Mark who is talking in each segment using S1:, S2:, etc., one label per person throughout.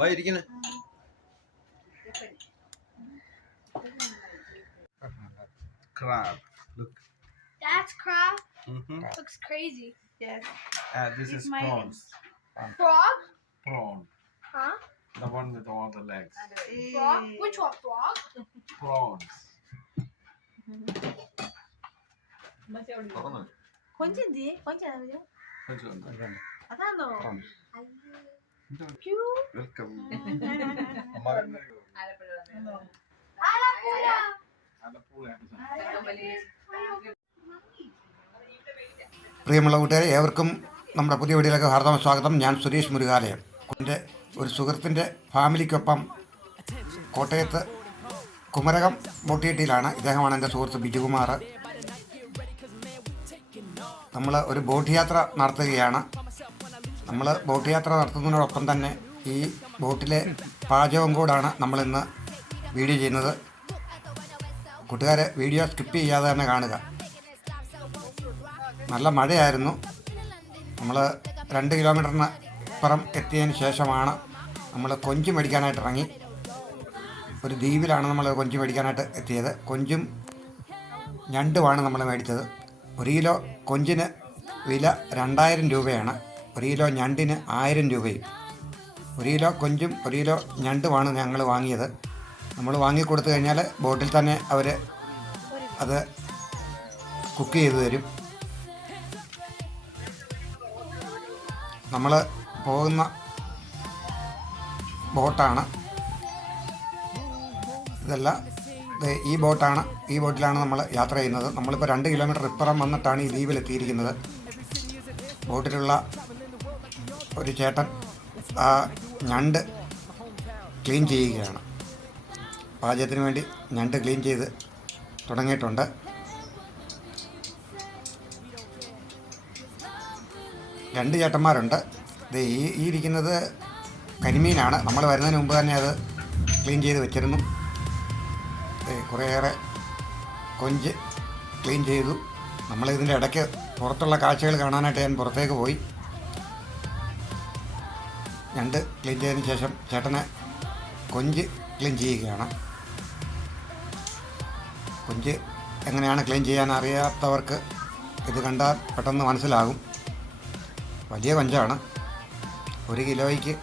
S1: വായിരിക്കണേ
S2: crab. Look.
S3: That's crab.
S2: Mm-hmm.
S3: Looks crazy.
S4: Yes.
S2: Uh, this
S4: It's
S2: is
S4: my-
S2: prawns.
S3: Frog?
S2: Prawn.
S3: Huh?
S2: The one with all the legs.
S3: Frog? Which one? Frog?
S2: Prawns.
S1: തുറന്നു
S4: കൊഞ്ചെന്തി കൊഞ്ചാണോ
S2: కొంచెం
S4: അതാണോ?
S2: Welcome.
S5: പ്രിയമുള്ള കൂട്ടുകാരെ ഏവർക്കും നമ്മുടെ പുതിയ വീഡിയോയിലേക്ക് ഹാർദവ സ്വാഗതം. ഞാൻ സുരേഷ് മുരുകാലയം എന്റെ ഒരു സുഹൃത്തിന്റെ ഫാമിലിക്കൊപ്പം കോട്ടയത്ത് കുമരകം ബോട്ടിയെട്ടിയിലാണ് ഇദ്ദേഹമാണ് എന്റെ സുഹൃത്ത് ബിജുകുമാർ. നമ്മൾ ഒരു ബോട്ട് യാത്ര നടത്തുകയാണ്. നമ്മൾ ബോട്ട് യാത്ര നടത്തുന്നതിനോടൊപ്പം തന്നെ ഈ ബോട്ടിലെ പാചകം കൂടാണ് നമ്മളിന്ന് വീഡിയോ ചെയ്യുന്നത്. കൂട്ടുകാരെ വീഡിയോ സ്കിപ്പ് ചെയ്യാതെ തന്നെ കാണുക. നല്ല മഴയായിരുന്നു. നമ്മൾ രണ്ട് കിലോമീറ്ററിന് അപ്പുറം എത്തിയതിന് ശേഷമാണ് നമ്മൾ കൊഞ്ച് മേടിക്കാനായിട്ട് ഇറങ്ങി. ഒരു ദ്വീപിലാണ് നമ്മൾ കൊഞ്ച് മേടിക്കാനായിട്ട് എത്തിയത്. കൊഞ്ചും ഞണ്ടുമാണ് നമ്മൾ മേടിച്ചത്. ഒരു കിലോ കൊഞ്ചിന് വില രണ്ടായിരം രൂപയാണ്. ഒരു കിലോ ഞണ്ടിന് ആയിരം രൂപയും. ഒരു കിലോ കൊഞ്ചും ഒരു കിലോ ഞണ്ടുമാണ് ഞങ്ങൾ വാങ്ങിയത്. നമ്മൾ വാങ്ങിക്കൊടുത്തു കഴിഞ്ഞാൽ ബോട്ടിൽ തന്നെ അവർ അത് കുക്ക് ചെയ്ത് തരും. നമ്മൾ പോകുന്ന ബോട്ടാണ്. ഇതല്ല ഈ ബോട്ടാണ് ഈ ബോട്ടിലാണ് നമ്മൾ യാത്ര ചെയ്യുന്നത്. നമ്മളിപ്പോൾ രണ്ട് കിലോമീറ്റർ ഇപ്പുറം വന്നിട്ടാണ് ഈ ദ്വീപിലെത്തിയിരിക്കുന്നത്. ബോട്ടിലുള്ള ഒരു ചേട്ടൻ ആ ഞണ്ട് ക്ലീൻ ചെയ്യുകയാണ്. പാചകത്തിന് വേണ്ടി ഞണ്ട് ക്ലീൻ ചെയ്ത് തുടങ്ങിയിട്ടുണ്ട്. രണ്ട് ചേട്ടന്മാരുണ്ട്. ഇത് ഈ ഈ ഇരിക്കുന്നത് കരിമീനാണ്. നമ്മൾ വരുന്നതിന് മുമ്പ് തന്നെ അത് ക്ലീൻ ചെയ്ത് വെച്ചിരുന്നു. കുറേയേറെ കൊഞ്ച് ക്ലീൻ ചെയ്തു. നമ്മളിതിന്റെ ഇടയ്ക്ക് പുറത്തുള്ള കാഴ്ചകൾ കാണാനായിട്ട് ഞാൻ പുറത്തേക്ക് പോയി. ഞണ്ട് ക്ലീൻ ചെയ്തതിന് ശേഷം ചേട്ടനെ കൊഞ്ച് ക്ലീൻ ചെയ്യുകയാണ്. കൊഞ്ച് എങ്ങനെയാണ് ക്ലീൻ ചെയ്യാൻ അറിയാത്തവർക്ക് ഇത് കണ്ടാൽ പെട്ടെന്ന് മനസ്സിലാകും. വലിയ കൊഞ്ചാണ്. ഒരു കിലോയ്ക്ക്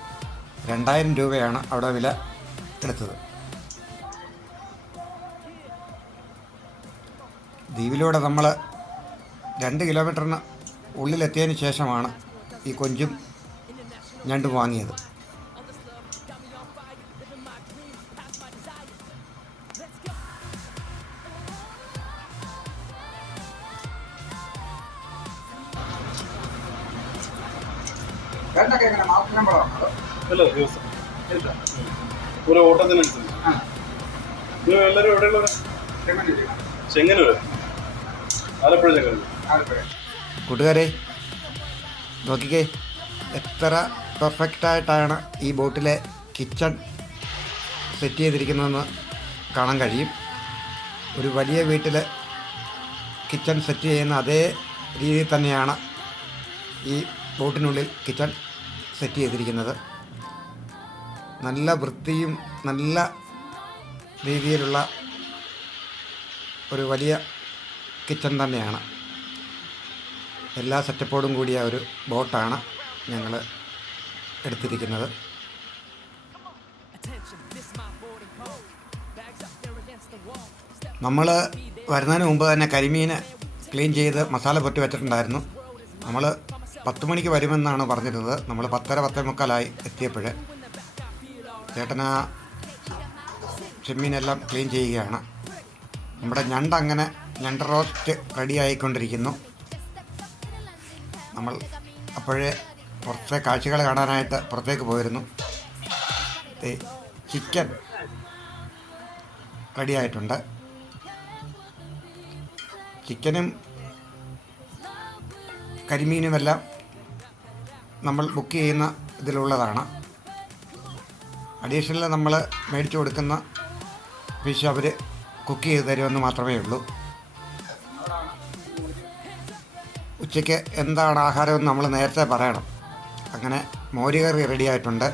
S5: രണ്ടായിരം രൂപയാണ് അവിടെ വില എടുത്തത്. ദ്വീപിലൂടെ നമ്മൾ രണ്ട് കിലോമീറ്ററിന് ഉള്ളിലെത്തിയതിന് ശേഷമാണ് ഈ കൊഞ്ചും ഞണ്ടും വാങ്ങിയത്.
S2: ഒരു ഓട്ടത്തിനനുസരിച്ച് നിങ്ങൾ എല്ലാവരും എവിടെയുള്ളവരാ ചെങ്ങന്നൂര്. ആലപ്പുഴ ചെങ്ങന്നൂർ
S5: കൂട്ടുകാരെ നോക്കിക്കേ എത്ര പെർഫെക്റ്റായിട്ടാണ് ഈ ബോട്ടിലെ കിച്ചൺ സെറ്റ് ചെയ്തിരിക്കുന്നതെന്ന് കാണാൻ കഴിയും. ഒരു വലിയ വീട്ടിൽ കിച്ചൺ സെറ്റ് ചെയ്യുന്ന അതേ രീതിയിൽ തന്നെയാണ് ഈ ബോട്ടിനുള്ളിൽ കിച്ചൺ സെറ്റ് ചെയ്തിരിക്കുന്നത്. നല്ല വൃത്തിയും നല്ല രീതിയിലുള്ള ഒരു വലിയ കിച്ചൺ തന്നെയാണ്. എല്ലാ സെറ്റപ്പോടും കൂടിയ ഒരു ബോട്ടാണ് ഞങ്ങൾ എടുത്തിരിക്കുന്നത്. നമ്മൾ വരുന്നതിന് മുമ്പ് തന്നെ കരിമീൻ ക്ലീൻ ചെയ്ത് മസാല പൊട്ടി വെച്ചിട്ടുണ്ടായിരുന്നു. നമ്മൾ പത്ത് മണിക്ക് വരുമെന്നാണ് പറഞ്ഞിരുന്നത്. നമ്മൾ പത്തര പത്തേ മുക്കാലായി എത്തിയപ്പോൾ ചേട്ടനാ ചെമ്മീനെല്ലാം ക്ലീൻ ചെയ്യുകയാണ്. നമ്മുടെ ഞണ്ട് അങ്ങനെ ഞണ്ട് റോസ്റ്റ് റെഡി ആയിക്കൊണ്ടിരിക്കുന്നു. നമ്മൾ അപ്പോഴേ പുറത്തെ കാഴ്ചകൾ കാണാനായിട്ട് പുറത്തേക്ക് പോയിരുന്നു. ചിക്കൻ റെഡിയായിട്ടുണ്ട്. ചിക്കനും കരിമീനുമെല്ലാം നമ്മൾ ബുക്ക് ചെയ്യുന്ന ഇതിലുള്ളതാണ്. അഡീഷണൽ നമ്മൾ മേടിച്ചു കൊടുക്കുന്ന ഫിഷ് അവർ കുക്ക് ചെയ്ത് തരുമെന്ന് മാത്രമേ ഉള്ളൂ. ഉച്ചയ്ക്ക് എന്താണ് ആഹാരമെന്ന് നമ്മൾ നേരത്തെ പറയണം. അങ്ങനെ മോരുകറി റെഡിയായിട്ടുണ്ട്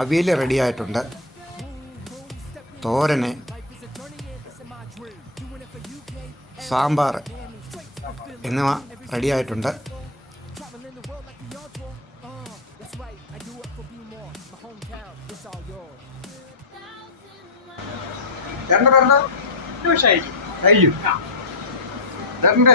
S5: അവിയൽ റെഡിയായിട്ടുണ്ട് തോരന്. സാമ്പാർ എന്നിവ റെഡിയായിട്ടുണ്ട് ഷൈജു ചേട്ടന്റെ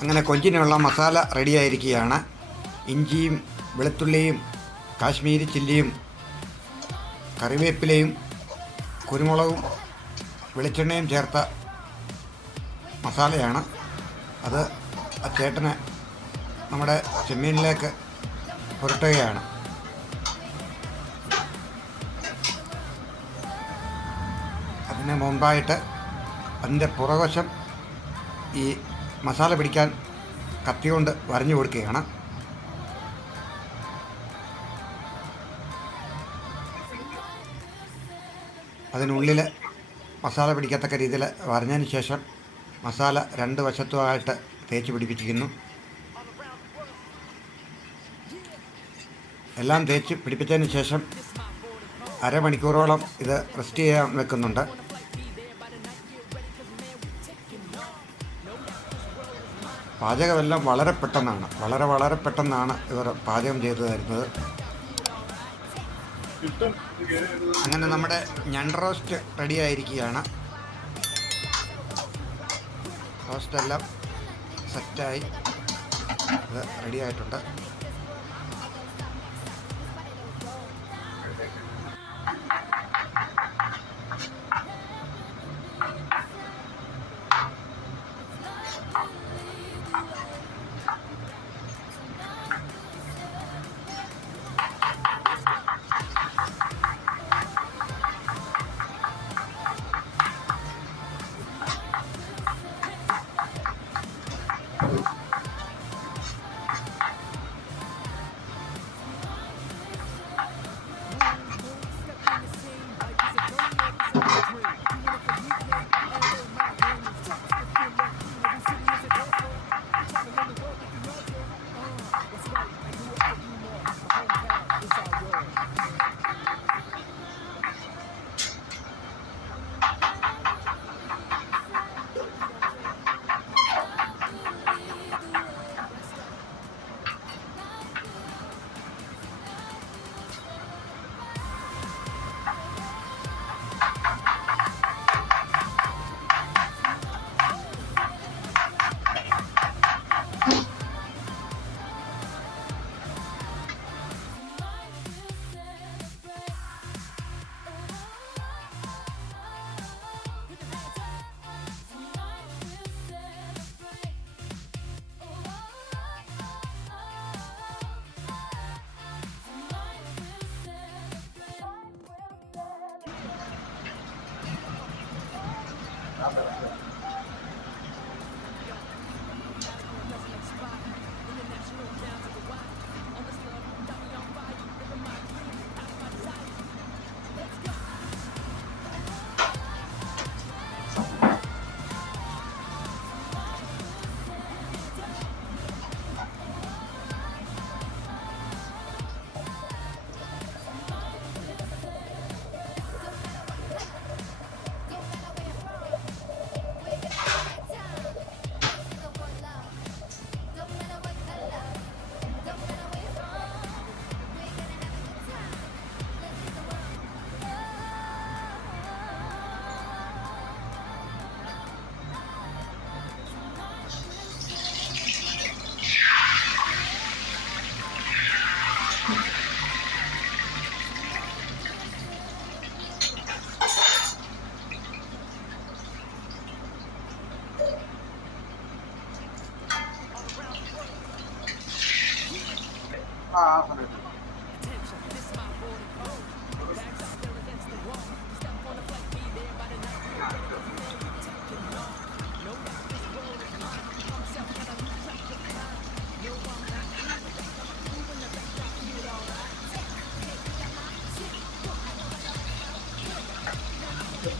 S5: അങ്ങനെ കൊഞ്ചിനുള്ള മസാല റെഡിയായിരിക്കുകയാണ് ഇഞ്ചിയും വെളുത്തുള്ളിയും കാശ്മീരി ചില്ലിയും കറിവേപ്പിലയും കുരുമുളകും വെളിച്ചെണ്ണയും ചേർത്ത മസാലയാണ്. അത് ആ ചേട്ടന് നമ്മുടെ ചെമ്മീനിലേക്ക് പുരട്ടുകയാണ്. അതിന് മുമ്പായിട്ട് അതിന്റെ പുറവശം ഈ മസാല പിടിക്കാൻ കത്തി കൊണ്ട് വരഞ്ഞു കൊടുക്കുകയാണ്. അതിനുള്ളിൽ മസാല പിടിക്കത്തക്ക രീതിയിൽ വരഞ്ഞതിന് ശേഷം മസാല രണ്ട് വശത്തുമായിട്ട് തേച്ച് പിടിപ്പിച്ചിരിക്കുന്നു. എല്ലാം തേച്ച് പിടിപ്പിച്ചതിന് ശേഷം അരമണിക്കൂറോളം ഇത് റെസ്റ്റ് ചെയ്യാൻ വെക്കുന്നുണ്ട്. പാചകമെല്ലാം വളരെ പെട്ടെന്നാണ്. വളരെ വളരെ പെട്ടെന്നാണ് ഇവർ പാചകം ചെയ്തു തരുന്നത്. അങ്ങനെ നമ്മുടെ ഞണ്ട് റോസ്റ്റ് റെഡി ആയിരിക്കുകയാണ്. റോസ്റ്റ് എല്ലാം സെറ്റായി. ഇത് റെഡി ആയിട്ടുണ്ട്.
S1: Thank you.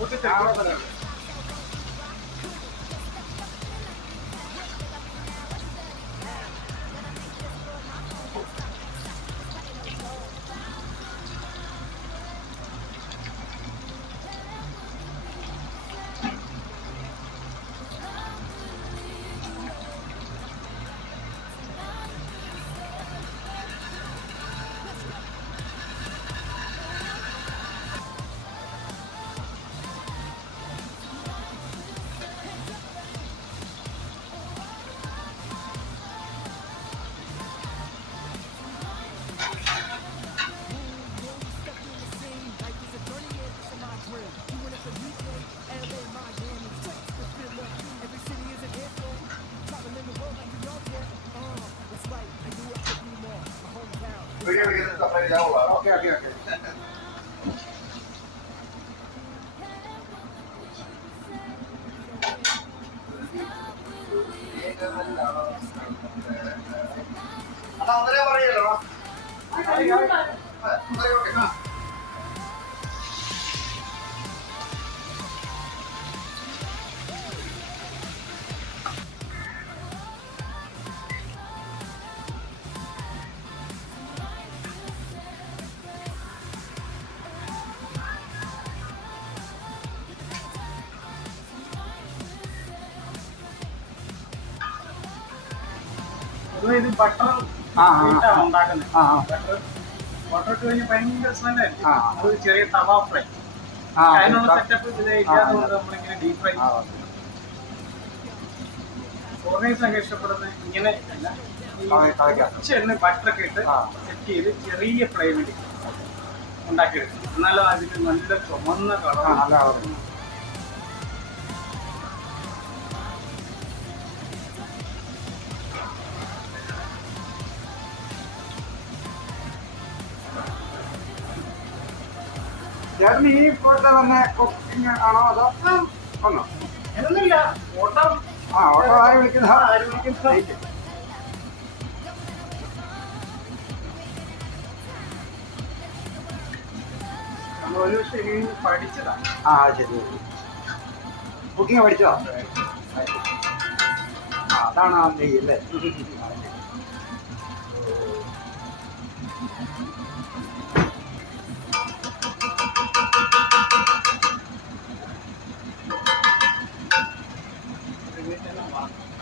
S1: Você pegou? Ah, okay okay okay
S6: ഇത് ബട്ടർ
S1: ആ
S6: ഉണ്ടാക്കുന്നത്. ബട്ടർ ബട്ടർ ഇട്ട് കഴിഞ്ഞാൽ ഭയങ്കര സ്മെല്ലായിരിക്കും
S1: ആ.
S6: അത് ചെറിയ തവ ഫ്രൈ അതിനുള്ള സെറ്റപ്പ് നമ്മളിങ്ങനെ ഡീപ് ഫ്രൈ ഇങ്ങനെ അല്ല. കുറച്ച് എണ്ണ ബട്ടറൊക്കെ ഇട്ട് സെറ്റ് ചെയ്ത് ചെറിയ ഫ്ലെയിമിൽ ഉണ്ടാക്കിയെടുക്കും. എന്നാലും അതിന് നല്ല ചുമന്ന കളർ
S1: ചേട്ടൻ ഈ ഇപ്പോഴത്തെ തന്നെ കുക്കിംഗ് ആണോ അതോ ഒന്നോ
S6: എന്നൊന്നുമില്ല. ഓട്ടം.
S1: ആ ഓട്ടം ആയി വിളിക്കുന്ന
S6: ആര് വിളിക്കുന്ന ഒരു പക്ഷേ പഠിച്ചതാണ്
S1: ആ ശരി കുക്കിംഗ് പഠിച്ചോ ആ അതാണ് ആ നെയ്യ് അല്ലേ?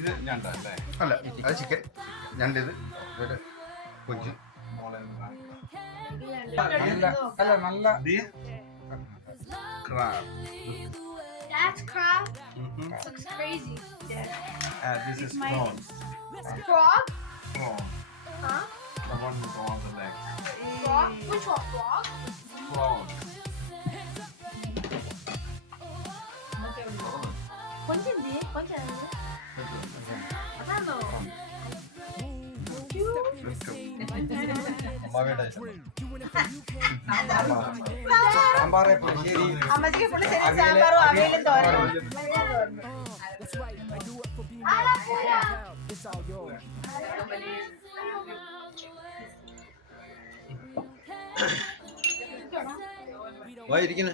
S2: ഇത് ഞണ്ട അല്ല
S1: അത് ചിക്കൻ ഞണ്ടിത് ഇവിടെ കൊഞ്ച് നല്ല അല്ല നല്ല
S3: That's crab. Looks crazy.
S2: this is prawn
S3: Frog?
S2: prawn
S3: Huh?
S2: the one with all the legs
S3: Frog? Which one? Frog. Frog?
S2: Prawn
S4: കൊഞ്ചെന്തി കൊഞ്ചാണ് അതാണോ
S2: അമ്മാവിയുടെ
S1: സാമ്പാറ് പുളിശ്ശേരി
S4: അമ്മച്ചിക്ക് പുള്ളി ശരി സാമ്പാറും അവിയലും തോരനും
S2: വായിരിക്കണേ